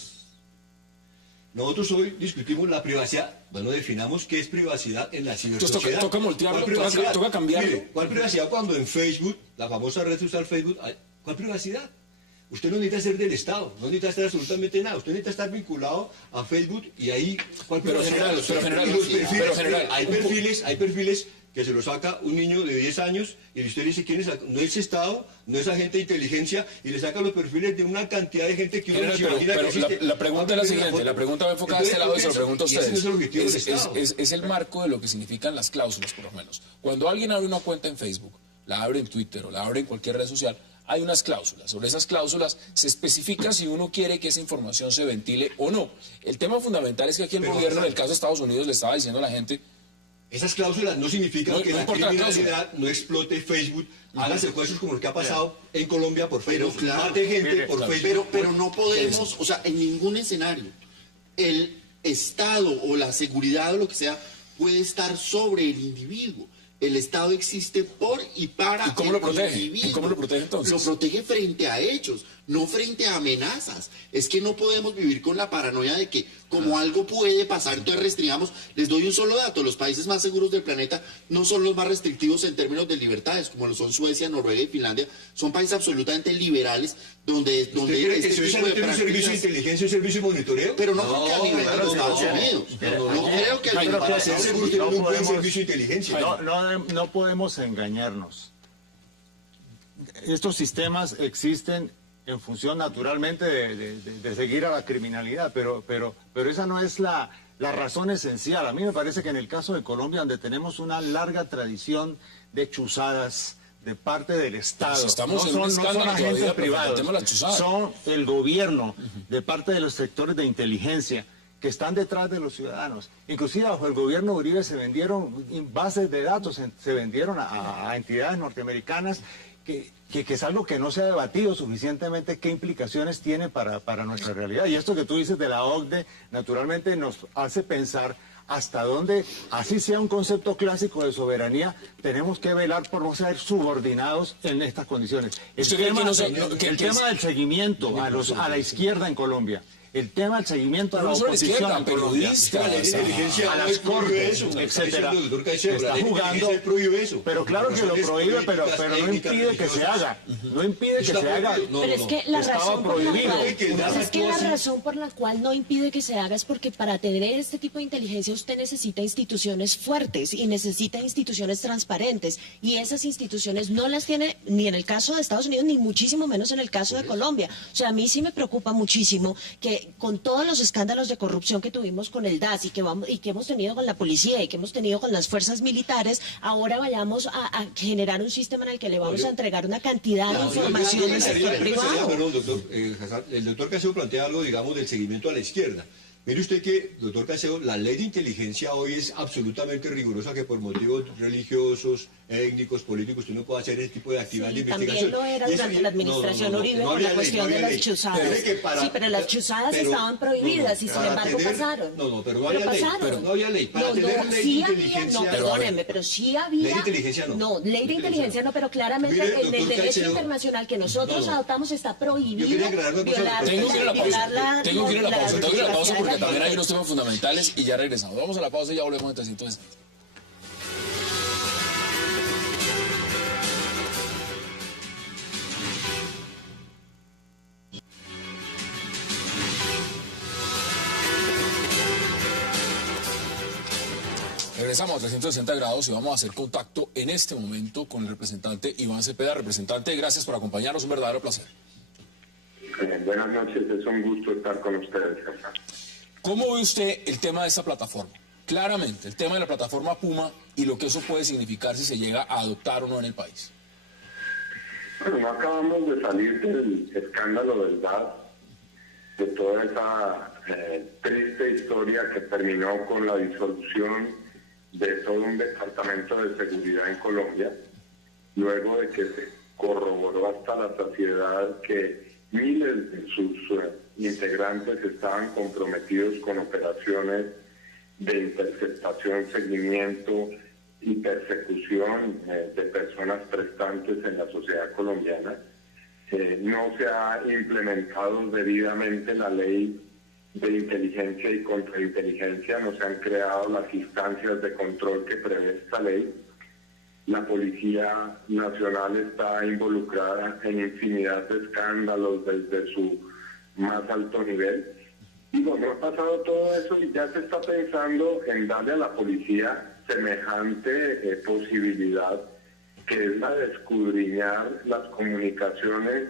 Nosotros hoy discutimos la privacidad. Bueno, definamos qué es privacidad en la cibersociedad. Toca voltearlo, toca cambiarlo. Mire, ¿cuál privacidad cuando en Facebook, la famosa red social Facebook, cuál privacidad? Usted no necesita ser del Estado, no necesita hacer absolutamente nada. Usted necesita estar vinculado a Facebook y ahí... ¿cuál privacidad? Pero general, hay perfiles que se lo saca un niño de 10 años y usted dice quién es, no es Estado, no es agente de inteligencia y le saca los perfiles de una cantidad de gente que uno se imagina que existe. La pregunta es la siguiente, la pregunta va enfocada a este lado y se lo pregunto a ustedes. Es el marco de lo que significan las cláusulas, por lo menos. Cuando alguien abre una cuenta en Facebook, la abre en Twitter o la abre en cualquier red social, hay unas cláusulas. Sobre esas cláusulas se especifica si uno quiere que esa información se ventile o no. El tema fundamental es que aquí el gobierno, en el caso de Estados Unidos, le estaba diciendo a la gente... Esas cláusulas no significan que la criminalidad no explote Facebook, haga secuestros como lo que ha pasado en Colombia por Facebook, mate gente por Facebook. Pero no podemos, o sea, en ningún escenario, el Estado o la seguridad o lo que sea puede estar sobre el individuo. El Estado existe por y para ¿Y cómo lo protege? individuo. ¿Y cómo lo protege entonces? Lo protege frente a hechos, no frente a amenazas. Es que no podemos vivir con la paranoia de que como algo puede pasar, entonces restringamos. Les doy un solo dato, los países más seguros del planeta no son los más restrictivos en términos de libertades, como lo son Suecia, Noruega y Finlandia. Son países absolutamente liberales donde ¿Usted cree que Suecia no tiene un servicio de inteligencia, un servicio de monitoreo? Pero no creo que a nivel de los Estados Unidos. No creo que a nivel para ser seguro tiene un buen servicio de inteligencia. No podemos engañarnos. Estos sistemas existen en función naturalmente de seguir a la criminalidad, pero esa no es la razón esencial. A mí me parece que en el caso de Colombia, donde tenemos una larga tradición de chuzadas de parte del Estado, pues no son agentes privados, son el gobierno de parte de los sectores de inteligencia que están detrás de los ciudadanos. Inclusive bajo el gobierno de Uribe se vendieron bases de datos, se vendieron a entidades norteamericanas, que es algo que no se ha debatido suficientemente qué implicaciones tiene para nuestra realidad. Y esto que tú dices de la OCDE, naturalmente nos hace pensar hasta dónde, así sea un concepto clásico de soberanía, tenemos que velar por no ser subordinados en estas condiciones. El tema del seguimiento a la izquierda en Colombia, el tema del seguimiento a la oposición en Colombia, a las cortes, etcétera, está jugando, pero claro que lo prohíbe, pero no impide que se haga, no impide que se haga. Pero es que la razón por la cual no impide que se haga es porque para tener este tipo de inteligencia usted necesita instituciones fuertes y necesita instituciones transparentes, y esas instituciones no las tiene ni en el caso de Estados Unidos ni muchísimo menos en el caso de Colombia. O sea, a mí sí me preocupa muchísimo que con todos los escándalos de corrupción que tuvimos con el DAS y que hemos tenido con la policía y que hemos tenido con las fuerzas militares, ahora vayamos a generar un sistema en el que le vamos a entregar una cantidad de información del sector privado. Perdón, doctor Hassan, el doctor Caicedo plantea algo, digamos, del seguimiento a la izquierda. Mire usted que, doctor Caicedo, la ley de inteligencia hoy es absolutamente rigurosa, que por motivos religiosos, técnicos, políticos, tú no puedes hacer ese tipo de actividad de También investigación. lo era Y eso- durante la administración Uribe no con había la ley, cuestión no de había las ley. chuzadas. Pero es que Sí, pero las chuzadas estaban prohibidas y sin para embargo tener- pasaron. pero no había ley. pasaron. Pero no había ley. Para No, tener no, ley de sí había, inteligencia. no, perdóneme, pero sí había. Ley de inteligencia no. No, ley de inteligencia no, pero claramente Mire, en el doctor derecho Caicedo, internacional que nosotros no. adoptamos está Yo prohibido quería aclarar una cosa, violar, Tengo que ir a la violar pausa. Tengo que ir a la pausa. Tengo que ir a la pausa porque privacidad de también hay gente. unos temas fundamentales y ya regresamos. Vamos a la pausa y ya volvemos en 300. Regresamos a 360 grados y vamos a hacer contacto en este momento con el representante Iván Cepeda. Representante, gracias por acompañarnos, un verdadero placer. Buenas noches, es un gusto estar con ustedes. ¿Cómo ve usted el tema de esta plataforma? Claramente, el tema de la plataforma Puma y lo que eso puede significar si se llega a adoptar o no en el país. Bueno, no acabamos de salir del escándalo del DAS, de toda esa triste historia que terminó con la disolución de todo un departamento de seguridad en Colombia, luego de que se corroboró hasta la saciedad que miles de sus integrantes estaban comprometidos con operaciones de interceptación, seguimiento y persecución de personas prestantes en la sociedad colombiana. No se ha implementado debidamente la ley de inteligencia y contrainteligencia, no se han creado las instancias de control que prevé esta ley. La Policía Nacional está involucrada en infinidad de escándalos desde su más alto nivel. Y bueno, ha pasado todo eso y ya se está pensando en darle a la policía semejante posibilidad, que es la de escudriñar las comunicaciones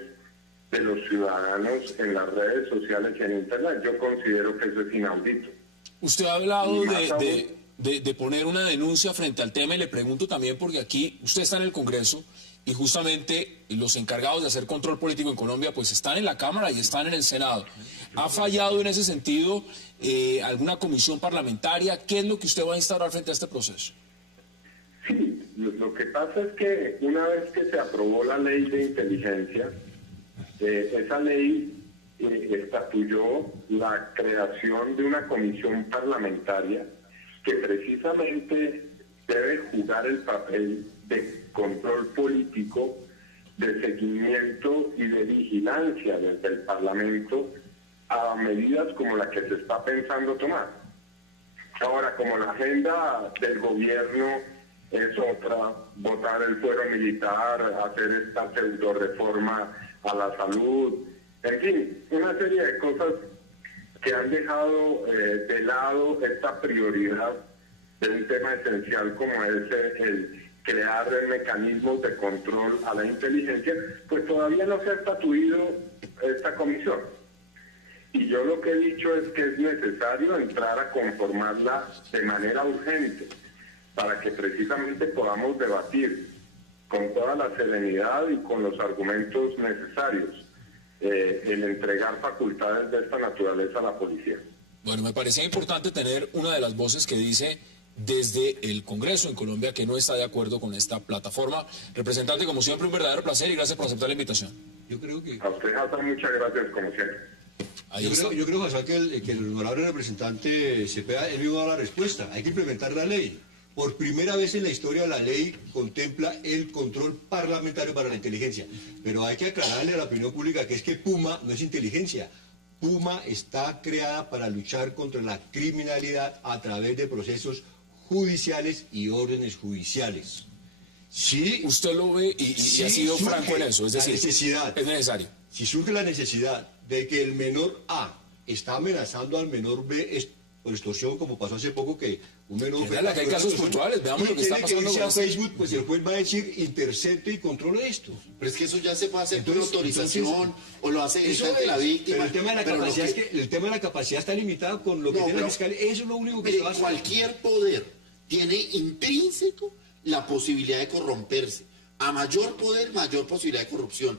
de los ciudadanos en las redes sociales y en Internet. Yo considero que eso es inaudito. Usted ha hablado Y más de poner una denuncia frente al tema y le pregunto también porque aquí usted está en el Congreso y justamente los encargados de hacer control político en Colombia pues están en la Cámara y están en el Senado. ¿Ha fallado en ese sentido alguna comisión parlamentaria? ¿Qué es lo que usted va a instaurar frente a este proceso? Sí, lo que pasa es que una vez que se aprobó la ley de inteligencia, esa ley estatuyó la creación de una comisión parlamentaria que precisamente debe jugar el papel de control político, de seguimiento y de vigilancia desde el Parlamento a medidas como la que se está pensando tomar. Ahora, como la agenda del gobierno es otra, votar el fuero militar, hacer esta pseudo reforma a la salud, en fin, una serie de cosas que han dejado de lado esta prioridad de un tema esencial como es el crear mecanismos de control a la inteligencia, pues todavía no se ha estatuido esta comisión. Y yo lo que he dicho es que es necesario entrar a conformarla de manera urgente para que precisamente podamos debatir con toda la serenidad y con los argumentos necesarios el entregar facultades de esta naturaleza a la policía. Bueno, me parecía importante tener una de las voces que dice desde el Congreso en Colombia que no está de acuerdo con esta plataforma. Representante, como siempre, un verdadero placer y gracias por aceptar la invitación. Yo creo que... A usted, Hassan, muchas gracias, como siempre. Ahí está. Yo creo Hassan, que el honorable representante Cepeda, él mismo da la respuesta. Hay que implementar la ley. Por primera vez en la historia la ley contempla el control parlamentario para la inteligencia. Pero hay que aclararle a la opinión pública que es que Puma no es inteligencia. Puma está creada para luchar contra la criminalidad a través de procesos judiciales y órdenes judiciales. Sí, Usted lo ve y sí ha sido surge franco en eso, es decir, la necesidad. es necesario. Si surge la necesidad de que el menor A está amenazando al menor B por extorsión, como pasó hace poco que un menor... Créala que hay casos puntuales, veamos lo que está pasando irse con a esto. Facebook, pues el juez va a decir intercepte y controle esto. Pero es que eso ya se puede hacer por Entonces, autorización o lo hace Eso directamente la es, víctima. pero el tema de la Pero lo capacidad que- es que el tema de la capacidad está limitado con lo que No, tiene la pero- fiscalía. Eso es lo único que Mire, se va a hacer. cualquier poder tiene intrínseco la posibilidad de corromperse. A mayor poder, mayor posibilidad de corrupción.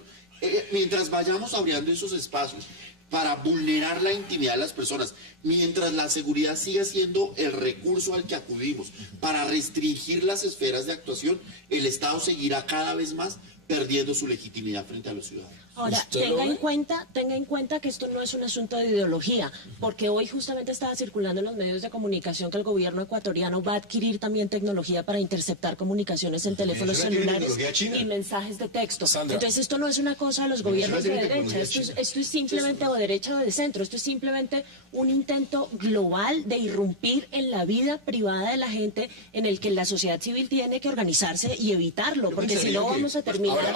Mientras vayamos abriendo esos espacios, para vulnerar la intimidad de las personas. Mientras la seguridad siga siendo el recurso al que acudimos para restringir las esferas de actuación, el Estado seguirá cada vez más perdiendo su legitimidad frente a los ciudadanos. Ahora, tenga en cuenta que esto no es un asunto de ideología, porque hoy justamente estaba circulando en los medios de comunicación que el gobierno ecuatoriano va a adquirir también tecnología para interceptar comunicaciones en teléfonos celulares y mensajes de texto. Sandra. Entonces esto no es una cosa de los gobiernos de derecha, esto es simplemente o derecha o de centro, esto es simplemente un intento global de irrumpir en la vida privada de la gente, en el que la sociedad civil tiene que organizarse y evitarlo, porque si no vamos a terminar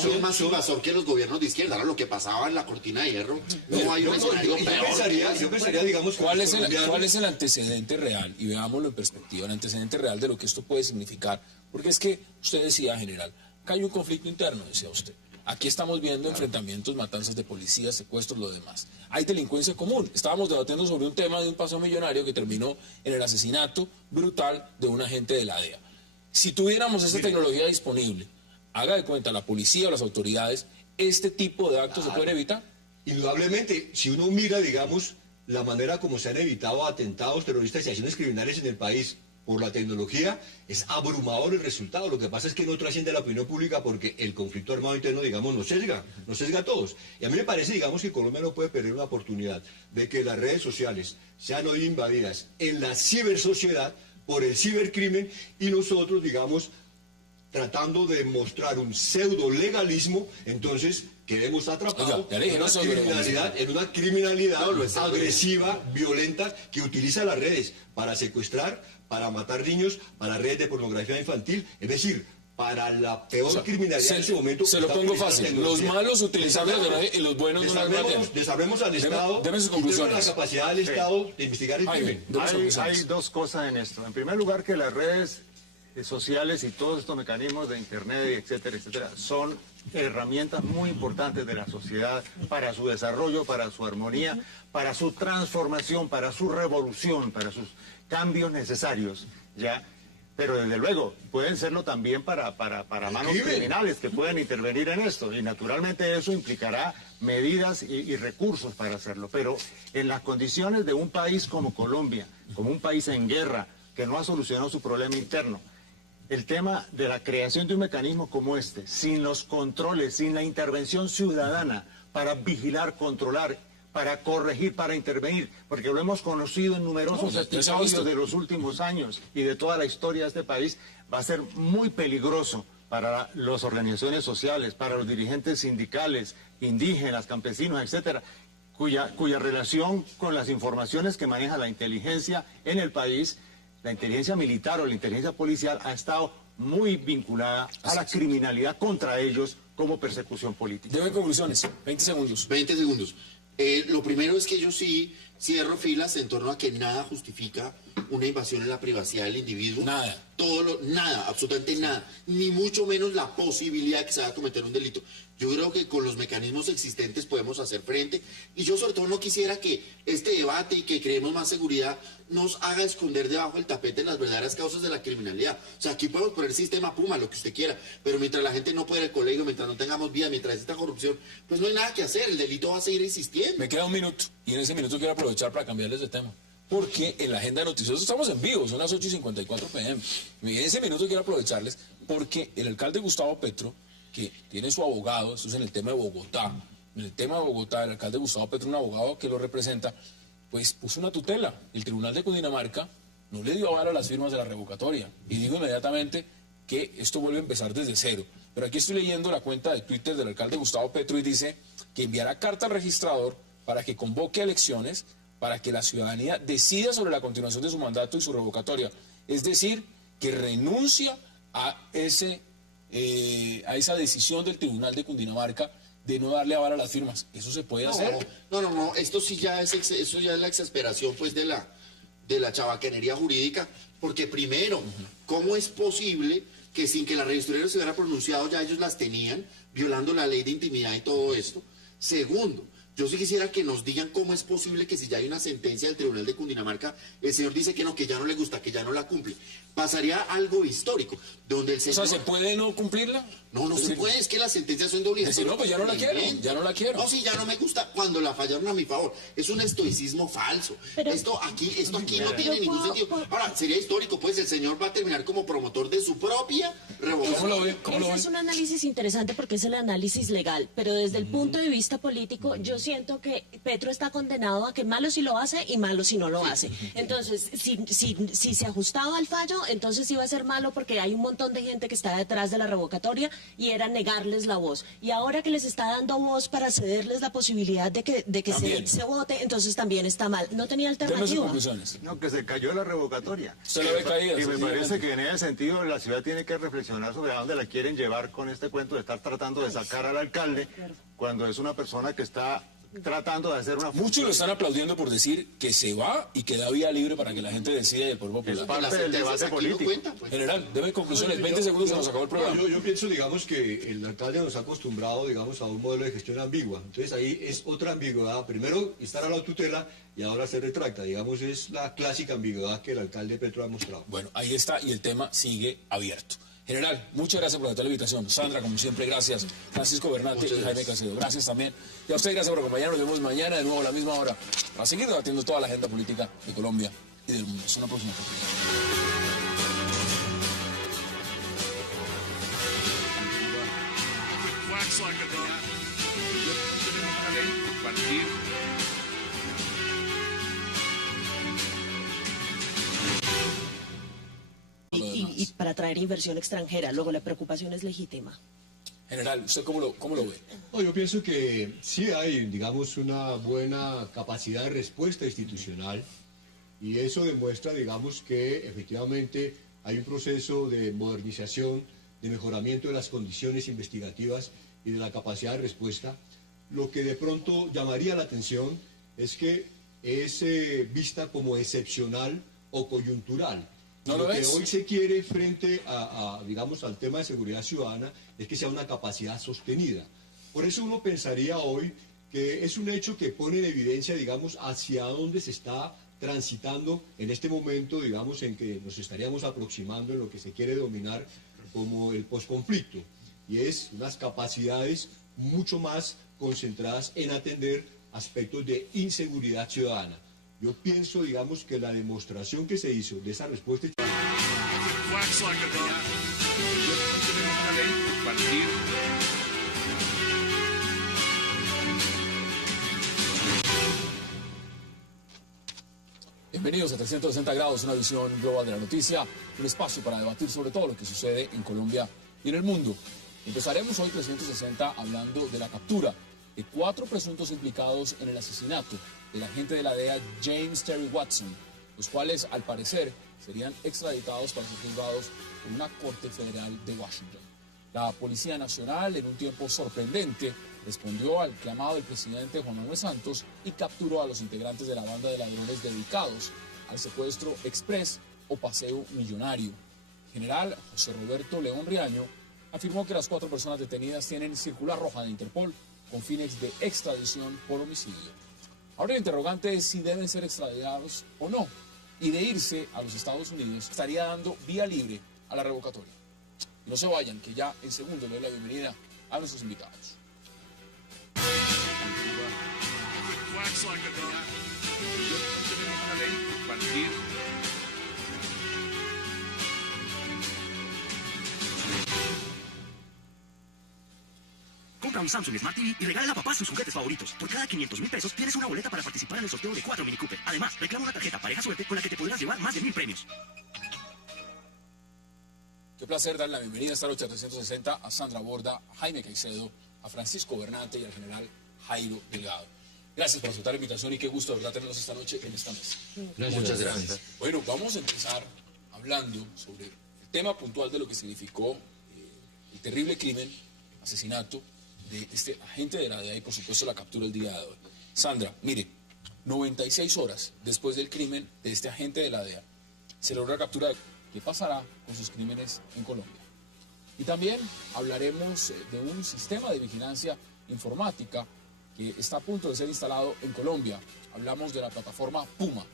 Son más invasor que los gobiernos de izquierda. Ahora, lo que pasaba en la cortina de hierro, no hay un escenario peor. Yo pensaría, digamos, ¿Cuál es el antecedente real? Y veámoslo en perspectiva, el antecedente real de lo que esto puede significar. Porque es que usted decía, general, que hay un conflicto interno, decía usted. Aquí estamos viendo enfrentamientos, matanzas de policías, secuestros, lo demás. Hay delincuencia común. Estábamos debatiendo sobre un tema de un paseo millonario que terminó en el asesinato brutal de un agente de la DEA. Si tuviéramos esta tecnología disponible, haga de cuenta la policía o las autoridades, ¿este tipo de actos se pueden evitar? Indudablemente, si uno mira, digamos, la manera como se han evitado atentados terroristas y acciones criminales en el país por la tecnología, es abrumador el resultado. Lo que pasa es que no trasciende a la opinión pública porque el conflicto armado interno, digamos, nos sesga a todos. Y a mí me parece, digamos, que Colombia no puede perder una oportunidad de que las redes sociales sean hoy invadidas en la cibersociedad por el cibercrimen y nosotros, digamos, tratando de mostrar un pseudo legalismo, entonces quedemos atrapados en una criminalidad agresiva, violenta, que utiliza las redes para secuestrar, para matar niños, para redes de pornografía infantil, es decir, para la peor criminalidad en ese momento. Se lo pongo fácil, los malos utilizan las redes y los buenos no las meten. Desarmemos al Estado, deme sus conclusiones. la capacidad del Estado de investigar el crimen. Hay dos cosas en esto. En primer lugar, que las redes sociales y todos estos mecanismos de internet, etcétera, etcétera, son herramientas muy importantes de la sociedad para su desarrollo, para su armonía, para su transformación, para su revolución, para sus cambios necesarios, ¿ya? Pero desde luego pueden serlo también para manos criminales que pueden intervenir en esto, y naturalmente eso implicará medidas y recursos para hacerlo. Pero en las condiciones de un país como Colombia, como un país en guerra, que no ha solucionado su problema interno, el tema de la creación de un mecanismo como este, sin los controles, sin la intervención ciudadana para vigilar, controlar, para corregir, para intervenir, porque lo hemos conocido en numerosos episodios de los últimos años y de toda la historia de este país, va a ser muy peligroso para las organizaciones sociales, para los dirigentes sindicales, indígenas, campesinos, etcétera, cuya relación con las informaciones que maneja la inteligencia en el país, la inteligencia militar o la inteligencia policial, ha estado muy vinculada a la criminalidad contra ellos como persecución política. Deben conclusiones, 20 segundos. 20 segundos. Lo primero es que yo sí cierro filas en torno a que nada justifica una invasión en la privacidad del individuo. Nada. Nada, absolutamente nada. Ni mucho menos la posibilidad de que se vaya a cometer un delito. Yo creo que con los mecanismos existentes podemos hacer frente. Y yo sobre todo no quisiera que este debate y que creemos más seguridad nos haga esconder debajo del tapete las verdaderas causas de la criminalidad. O sea, aquí podemos poner sistema Puma, lo que usted quiera, pero mientras la gente no pueda ir al colegio, mientras no tengamos vida, mientras exista corrupción, pues no hay nada que hacer. El delito va a seguir existiendo. Me queda un minuto y en ese minuto quiero aprovechar para cambiarles de tema. Porque en la agenda noticiosa estamos en vivo, son las 8:54 p.m. En ese minuto quiero aprovecharles porque el alcalde Gustavo Petro, que tiene su abogado, esto es en el tema de Bogotá, el alcalde Gustavo Petro, un abogado que lo representa, pues puso una tutela. El Tribunal de Cundinamarca no le dio aval a las firmas de la revocatoria y dijo inmediatamente que esto vuelve a empezar desde cero. Pero aquí estoy leyendo la cuenta de Twitter del alcalde Gustavo Petro y dice que enviará carta al registrador para que convoque elecciones para que la ciudadanía decida sobre la continuación de su mandato y su revocatoria. Es decir, que renuncia a esa decisión del Tribunal de Cundinamarca de no darle aval a las firmas. ¿Eso se puede hacer? No, esto sí ya es la exasperación pues de la chabacanería jurídica, porque primero, ¿cómo es posible que sin que la registraduría se hubiera pronunciado ya ellos las tenían, violando la ley de intimidad y todo esto? Segundo, Yo sí quisiera que nos digan cómo es posible que si ya hay una sentencia del Tribunal de Cundinamarca, el señor dice que no, que ya no le gusta, que ya no la cumple. Pasaría algo histórico, donde el señor... O sea, ¿se puede no cumplirla? No, no se puede, es que las sentencias son de obligación. Decir, no, pues ya no la quiero, ya no la quiero. No, sí, ya no me gusta cuando la fallaron a mi favor. Es un estoicismo falso. Pero- Esto aquí no tiene ningún sentido. Ahora, sería histórico, pues el señor va a terminar como promotor de su propia revocación. ¿Cómo lo ve? ¿Cómo lo Ese ve? es un análisis interesante porque es el análisis legal, pero desde el punto de vista político yo siento que Petro está condenado a que malo si lo hace y malo si no lo hace. Entonces, si se ajustaba al fallo, entonces iba a ser malo porque hay un montón de gente que está detrás de la revocatoria y era negarles la voz. Y ahora que les está dando voz para cederles la posibilidad de que También. se vote, entonces también está mal. No tenía Deme sus alternativa. conclusiones. No, que se cayó la revocatoria. Se lo ve caída, Y sí, me sí, parece adelante. que en ese sentido la ciudad tiene que reflexionar sobre a dónde la quieren llevar con este cuento de estar tratando de sacar al alcalde cuando es una persona que está tratando de hacer una Muchos lo están aplaudiendo por decir que se va y que da vía libre para que la gente decida y el pueblo Es popular. parte del debate aquí no político. cuentan, pues. General, debe conclusiones. 20 segundos se nos acabó el programa. Yo pienso, digamos, que el alcalde nos ha acostumbrado, digamos, a un modelo de gestión ambigua. Entonces ahí es otra ambigüedad. Primero, estar a la tutela y ahora se retracta. Digamos, es la clásica ambigüedad que el alcalde Petro ha mostrado. Bueno, ahí está y el tema sigue abierto. General, muchas gracias por aceptar la invitación. Sandra, como siempre, gracias. Francisco Bernate y Jaime Caicedo, gracias también. Y a usted, gracias por acompañarnos. Nos vemos mañana de nuevo a la misma hora para seguir debatiendo toda la agenda política de Colombia y del mundo. Hasta una próxima oportunidad. Compartir. Y para atraer inversión extranjera. Luego la preocupación es legítima. General, ¿usted cómo lo ve? No, yo pienso que sí hay, digamos, una buena capacidad de respuesta institucional y eso demuestra, digamos, que efectivamente hay un proceso de modernización, de mejoramiento de las condiciones investigativas y de la capacidad de respuesta. Lo que de pronto llamaría la atención es que es vista como excepcional o coyuntural. ¿No lo que es? hoy se quiere frente digamos, al tema de seguridad ciudadana es que sea una capacidad sostenida. Por eso uno pensaría hoy que es un hecho que pone en evidencia, digamos, hacia dónde se está transitando en este momento, digamos, en que nos estaríamos aproximando en lo que se quiere dominar como el posconflicto. Y es unas capacidades mucho más concentradas en atender aspectos de inseguridad ciudadana. Yo pienso, digamos, que la demostración que se hizo de esa respuesta... Compartir. Bienvenidos a 360 grados, una visión global de la noticia, un espacio para debatir sobre todo lo que sucede en Colombia y en el mundo. Empezaremos hoy 360 hablando de la captura de 4 presuntos implicados en el asesinato del agente de la DEA James Terry Watson, los cuales al parecer serían extraditados para ser juzgados por una corte federal de Washington. La Policía Nacional, en un tiempo sorprendente, respondió al clamado del presidente Juan Manuel Santos y capturó a los integrantes de la banda de ladrones dedicados al secuestro express o paseo millonario. General José Roberto León Riaño afirmó que las 4 personas detenidas tienen circular roja de Interpol con fines de extradición por homicidio. Ahora el interrogante es si deben ser extraditados o no, y de irse a los Estados Unidos estaría dando vía libre a la revocatoria. Y no se vayan, que ya en segundo le doy la bienvenida a nuestros invitados. Compartir. Compra un Samsung Smart TV y regala a papá sus juguetes favoritos. Por cada 500.000 pesos tienes una boleta para participar en el sorteo de 4 Mini Cooper. Además, reclama una tarjeta Pareja Suerte con la que te podrás llevar más de 1.000 premios. Qué placer darle la bienvenida a esta noche a 360 a Sandra Borda, a Jaime Caicedo, a Francisco Bernate y al general Jairo Delgado. Gracias por aceptar la invitación y qué gusto de verdad tenerlos esta noche en esta mesa. Muchas gracias. Bueno, vamos a empezar hablando sobre el tema puntual de lo que significó el terrible crimen, asesinato de este agente de la DEA y por supuesto la captura el día de hoy. Sandra, mire, 96 horas después del crimen de este agente de la DEA, se logró la captura de qué pasará con sus crímenes en Colombia. Y también hablaremos de un sistema de vigilancia informática que está a punto de ser instalado en Colombia. Hablamos de la plataforma Puma.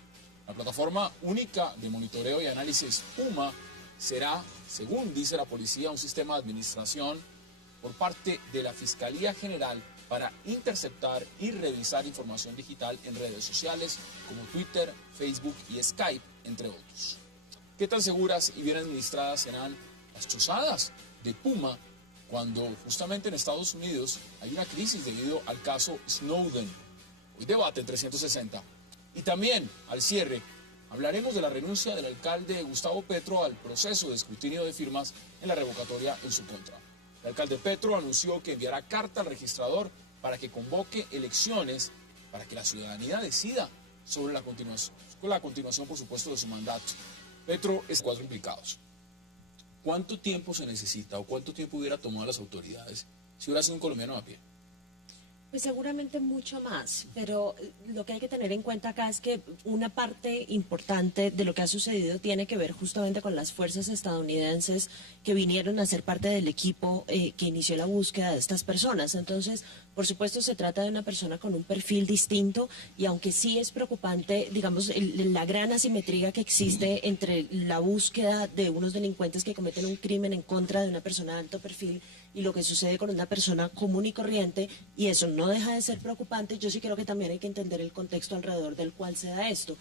La plataforma única de monitoreo y análisis Puma será, según dice la policía, un sistema de administración por parte de la Fiscalía General para interceptar y revisar información digital en redes sociales como Twitter, Facebook y Skype, entre otros. ¿Qué tan seguras y bien administradas serán las chuzadas de Puma cuando justamente en Estados Unidos hay una crisis debido al caso Snowden? Hoy debate en 360. Y también, al cierre, hablaremos de la renuncia del alcalde Gustavo Petro al proceso de escrutinio de firmas en la revocatoria en su contra. El alcalde Petro anunció que enviará carta al registrador para que convoque elecciones para que la ciudadanía decida sobre la continuación, por supuesto, de su mandato. Petro es 4 implicados. ¿Cuánto tiempo se necesita o cuánto tiempo hubiera tomado las autoridades si hubiera sido un colombiano a pie? Pues seguramente mucho más, pero lo que hay que tener en cuenta acá es que una parte importante de lo que ha sucedido tiene que ver justamente con las fuerzas estadounidenses que vinieron a ser parte del equipo que inició la búsqueda de estas personas. Entonces, por supuesto, se trata de una persona con un perfil distinto y aunque sí es preocupante, digamos, la gran asimetría que existe entre la búsqueda de unos delincuentes que cometen un crimen en contra de una persona de alto perfil y lo que sucede con una persona común y corriente, y eso no deja de ser preocupante, yo sí creo que también hay que entender el contexto alrededor del cual se da esto.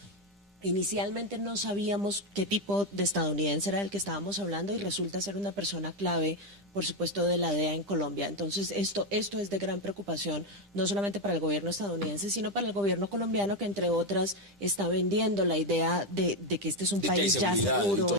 Inicialmente no sabíamos qué tipo de estadounidense era el que estábamos hablando y resulta ser una persona clave, por supuesto, de la DEA en Colombia. Entonces, esto es de gran preocupación, no solamente para el gobierno estadounidense, sino para el gobierno colombiano, que entre otras está vendiendo la idea de que este es un país ya seguro.